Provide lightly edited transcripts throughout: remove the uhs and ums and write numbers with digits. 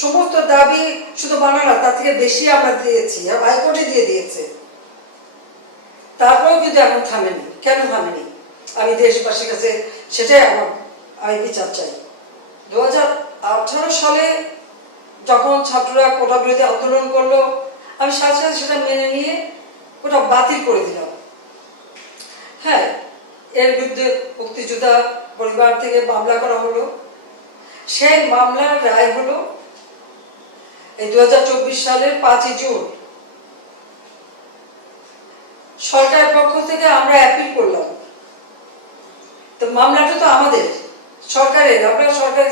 সমস্ত দাবি শুধু মানা না, তার থেকে বেশি আমরা দিয়েছি, হাইকোর্টে দিয়ে দিয়েছে। তারপরেও কিন্তু এখন থামেনি। কেন থামেনি? আমি দেশবাসীর কাছে সেটাই আমি বিচার চাই। 2018 সালে যখন ছাত্ররা কোটা বিরোধী আন্দোলন করলো, আমি সাথে সাথে সেটা মেনে নিয়ে কোটা বাতিল করে দিলাম। হ্যাঁ, এর বিরুদ্ধে মুক্তিযোদ্ধা পরিবার থেকে মামলা করা হলো। সেই মামলার রায় হলো এই 2024 সালের 5 জুন। সরকারের পক্ষ থেকে আমরা অ্যাপিল করলাম। তো মামলাটা তো আমাদের সরকারের, আমরা সরকারি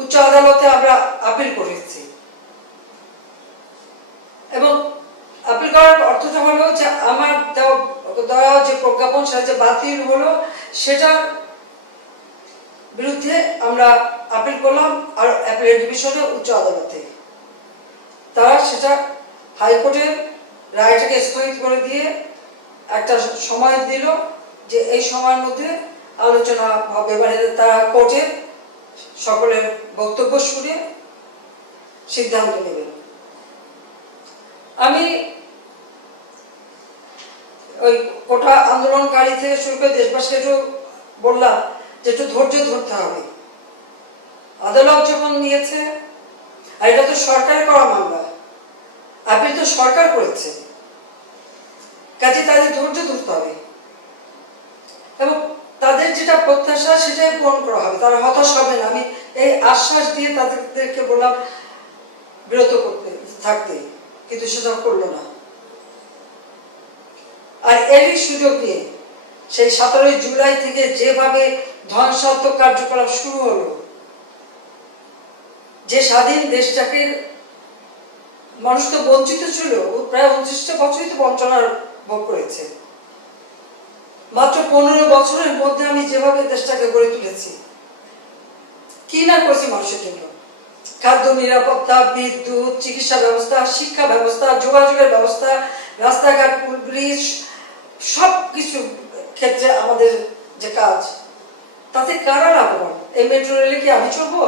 উচ্চ আদালতে আমরা আপিল করেছি। এবং আপিল করার অর্থটা হলো যে আমার দেওয়া যে প্রজ্ঞাপন সেটা যে বাতিল হলো, সেটার বিরুদ্ধে আমরা আপিল করলাম আর অ্যাপিলেট ডিভিশনে উচ্চ আদালতে। তারা সেটা হাইকোর্টের রায়টাকে স্থগিত করে দিয়ে একটা সময় দিল যে এই সময়ের মধ্যে আলোচনা হবে, মানে তারা কোর্টের সকলের বক্তব্য শুনে সিদ্ধান্ত নেবেন। আমি ওই কোটা আন্দোলনকারী থেকে শুরু করে দেশবাসীকে একটু বললাম যে একটু ধৈর্য ধরতে হবে। আদালত যখন নিয়েছে, আর এটা তো সরকারের করা মামলা, আপিল তো সরকার করেছে, কাজে তাদের ধৈর্য ধরতে হবে এবং তাদের যেটা প্রত্যাশা সেটাই পূরণ করা হবে। তারা হতাশ হবে না। আমি এই আশ্বাস দিয়ে তাদেরকে বললাম বিরত করতে থাকতে, কিন্তু সেটা করলো না। আর এরই সুযোগ নিয়ে সেই 17 জুলাই থেকে যেভাবে ধ্বংসাত্মক কার্যকলাপ শুরু হলো, যে স্বাধীন দেশটাকে মানুষ তো বঞ্চিত ছিল, প্রায় 29টা বছরই তো বঞ্চনার ভোগ করেছে। মাত্র 15 বছরের মধ্যে আমি যেভাবে দেশটাকে গড়ে তুলেছি, কি না করেছি মানুষের জন্য। খাদ্য নিরাপত্তা, বিদ্যুৎ, চিকিৎসা ব্যবস্থা, শিক্ষা ব্যবস্থা, যোগাযোগের ব্যবস্থা, রাস্তাঘাট, ব্রিজ, সব কিছু ক্ষেত্রে আমাদের যে কাজ, তাতে কারা লাভবান? এই মেট্রো রেলে কি আমি চলবো?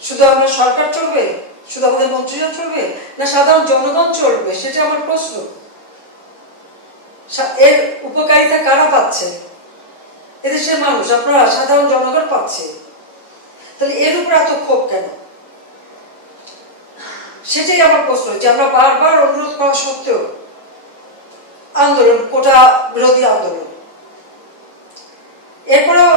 শুধু আমরা সরকার চলবে? শুধু আমাদের মন্ত্রীরা চলবে? না সাধারণ জনগণ চলবে? সেটা আমার প্রশ্ন। এর উপকারিতা কারা পাচ্ছে? এদেশের মানুষ, আপনারা, সাধারণ জনগণ পাচ্ছে। তাহলে এর উপর এত ক্ষোভ কেন? সেটাই আমার প্রশ্ন, যে আমরা বারবার অনুরোধ করা সত্ত্বেও আন্দোলন, কোটা বিরোধী আন্দোলন। এরপরেও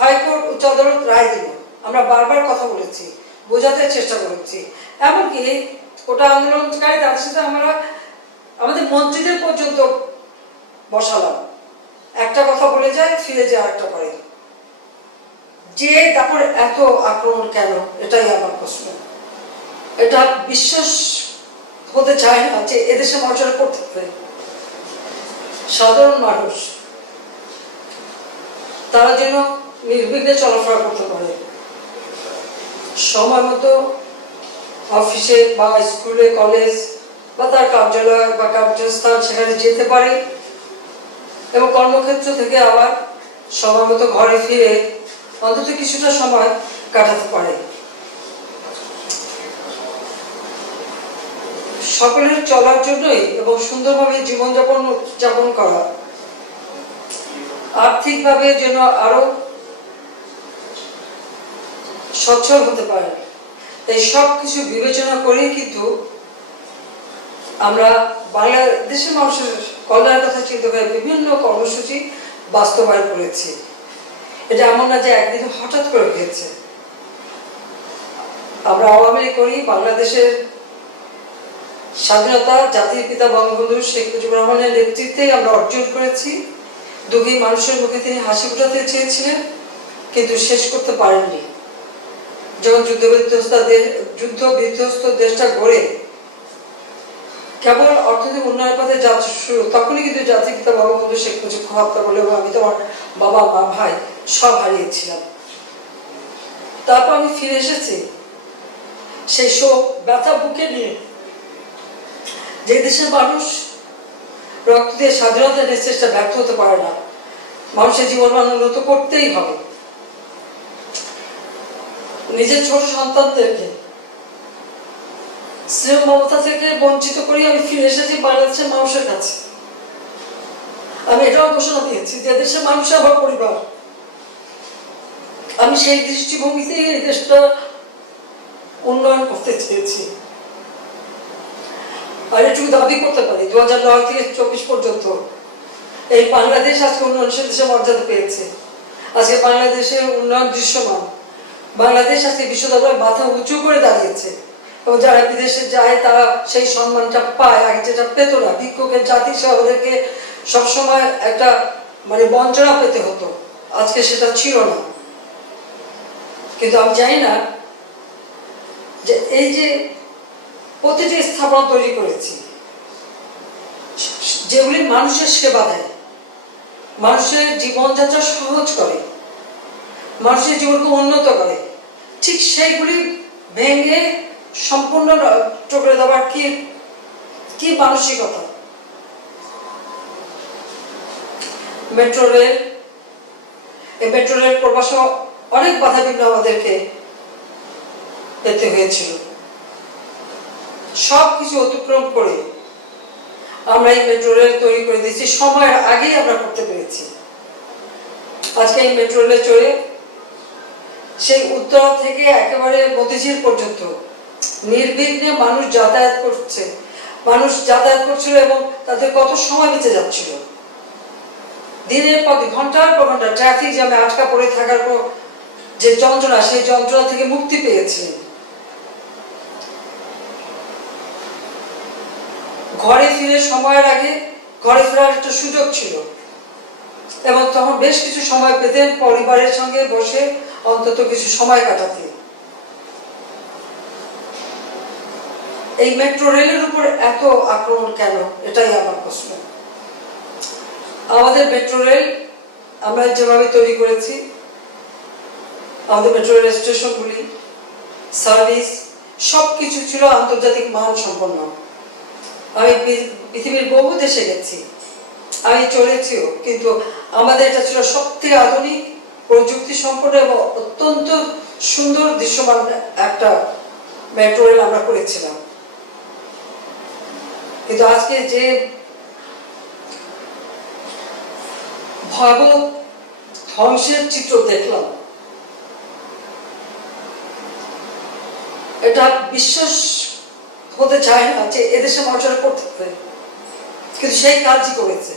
হাইকোর্ট, উচ্চ আদালত রায় দিল। আমরা বারবার কথা বলেছি, বোঝাতে চেষ্টা করেছি। এমনকি কোটা আন্দোলনকারী তাদের সাথে আমরা আমাদের মন্ত্রীদের পর্যন্ত বসালাম। একটা কথা বলে যায়, ফিরে যায় আরেকটা করে। যে তারপর এত আক্রমণ কেন? এটাই আমার প্রশ্ন। এটা বিশ্বাস হতে চায় না যে এদেশে মানুষেরা করতে পারে। সাধারণ মানুষ তারা যেন নির্বিঘ্নে চলাফেরা করতে পারে, সময় মতো অফিসে বা স্কুলে, কলেজ বা তার কার্যালয় বা কার্যস্থান সেখানে যেতে পারে এবং কর্মক্ষেত্র থেকে আবার সময় মতো ঘরে ফিরে অন্তত কিছুটা সময় কাটাতে পারে। সকলের চলার জন্যই এবং সুন্দরভাবে জীবনযাপন করা, আর্থিকভাবে যেন আরো সচ্ছল হতে পারে, এই সব কিছু বিবেচনা করে কিন্তু আমরা বাংলাদেশের মানুষের কল্যাণের কথা চিন্তা করে বিভিন্ন কর্মসূচি বাস্তবায়ন করেছি। এটা এমন না যে একদিন হঠাৎ করে হয়েছে। আমরা আওয়ামী লীগ করি, বাংলাদেশের স্বাধীনতা জাতির পিতা বঙ্গবন্ধু শেখ মুজিবুর রহমানের নেতৃত্বেই আমরা অর্জন করেছি। দুঃখী মানুষের মুখে তিনি হাসি ফোটাতে চেয়েছিলেন, কিন্তু শেষ করতে পারেননি। যখন যুদ্ধ বিধ্বস্ত দেশটা গড়ে কেবল অর্থনৈতিক উন্নয়নের পথে যাত্রা শুরু, তখনই কিন্তু জাতির পিতা বঙ্গবন্ধু শেখ মুজিব হত্যা করলে এবং আমি তো আমার বাবা, মা, ভাই সব হারিয়েছিলাম। তারপর আমি ফিরে এসেছি সেই শোক, ব্যথা বুকে নিয়ে। যে দেশের মানুষ রক্ত দিয়ে স্বাধীনতা নিয়ে চেষ্টা ব্যর্থ হতে পারে না, মানুষের জীবন মান উন্নত করতেই হবে। নিজের ছোট সন্তানদেরকে স্নেহ মমতা থেকে বঞ্চিত করে আমি ফিরে এসেছি বাংলাদেশের মানুষের কাছে। আমি এটাও ঘোষণা দিয়েছি যে দেশের মানুষ আমার পরিবার। আমি সেই দৃষ্টিভঙ্গিতে এই দেশটা উন্নয়ন করতে চেয়েছি। আর এটুকু দাবি করতে পারি 2009 থেকে 24 পর্যন্ত এই বাংলাদেশ আজকে উন্নয়নশীল দেশে মর্যাদা পেয়েছে। আজকে বাংলাদেশের উন্নয়ন দৃশ্যমান। বাংলাদেশ আজকে বিশ্ব দরবারে মাথা উঁচু করে দাঁড়িয়েছে এবং যারা বিদেশে যায় তারা সেই সম্মানটা পায়, আগে যেটা পেত না। ভিক্ষুকের জাতি হিসেবে ওদেরকে সবসময় একটা বঞ্চনা পেতে হতো, আজকে সেটা ছিল না। কিন্তু আমি জানি না যে এই যে প্রতিটি স্থাপনা তৈরি করেছি যেগুলি মানুষের সেবা দেয়, মানুষের জীবনযাত্রা সহজ করে, মানুষের জীবনকে উন্নত করে, ঠিক সেইগুলি ভেঙে সম্পূর্ণ নষ্ট করে দেওয়ার কি মানসিকতা। মেট্রো রেল, এই মেট্রো রেল করবার সময় অনেক বাধা বিঘ্ন আমাদেরকে পেতে হয়েছিল। সবকিছু অতিক্রম করে আমরা এই মেট্রো রেল তৈরি করে দিয়েছি, সময়ের আগেই আমরা করতে পেরেছি। আজকে এই মেট্রো রেলে চড়ে সেই উত্তরা থেকে একেবারে মতিঝিল পর্যন্ত নির্বিঘ্নে মানুষ যাতায়াত করছে। মানুষ যাতায়াত করছিল এবং তাদের কত সময় বেঁচে যাচ্ছিল। দিনের পর ঘন্টার পর ঘন্টা ট্রাফিক জ্যামে আটকা পড়ে থাকার পর যে যন্ত্রণা, সেই যন্ত্রণা থেকে মুক্তি পেয়েছিলেন। ঘরে ফিরে সময়ের আগে ঘরে ফেরার একটা সুযোগ ছিল এবং তখন বেশ কিছু সময় পেতেন পরিবারের সঙ্গে বসে অন্তত কিছু সময় কাটাতে। এই মেট্রো রেলের উপর এত আক্রমণ কেন, এটাই আমার প্রশ্ন। আমাদের মেট্রো রেল আমরা যেভাবে তৈরি করেছি, আমাদের মেট্রো রেল স্টেশনগুলি, সার্ভিস সবকিছু ছিল আন্তর্জাতিক মান সম্পন্ন। আমি পৃথিবীর বহু দেশে গেছি, আমি চলেছিও, কিন্তু আমাদের এটা ছিল সবথেকে আধুনিক, প্রযুক্তি সম্পন্ন এবং অত্যন্ত সুন্দর দৃশ্যমান একটা মেট্রো রেল আমরা করেছিলাম। কিন্তু আজকে যে ভয়াবহ ধ্বংসের চিত্র দেখলাম, এটা বিশ্বাস হতে চায় না যে এদেশে মানুষেরা করতে পারে, কিন্তু সেই কাজই করেছে।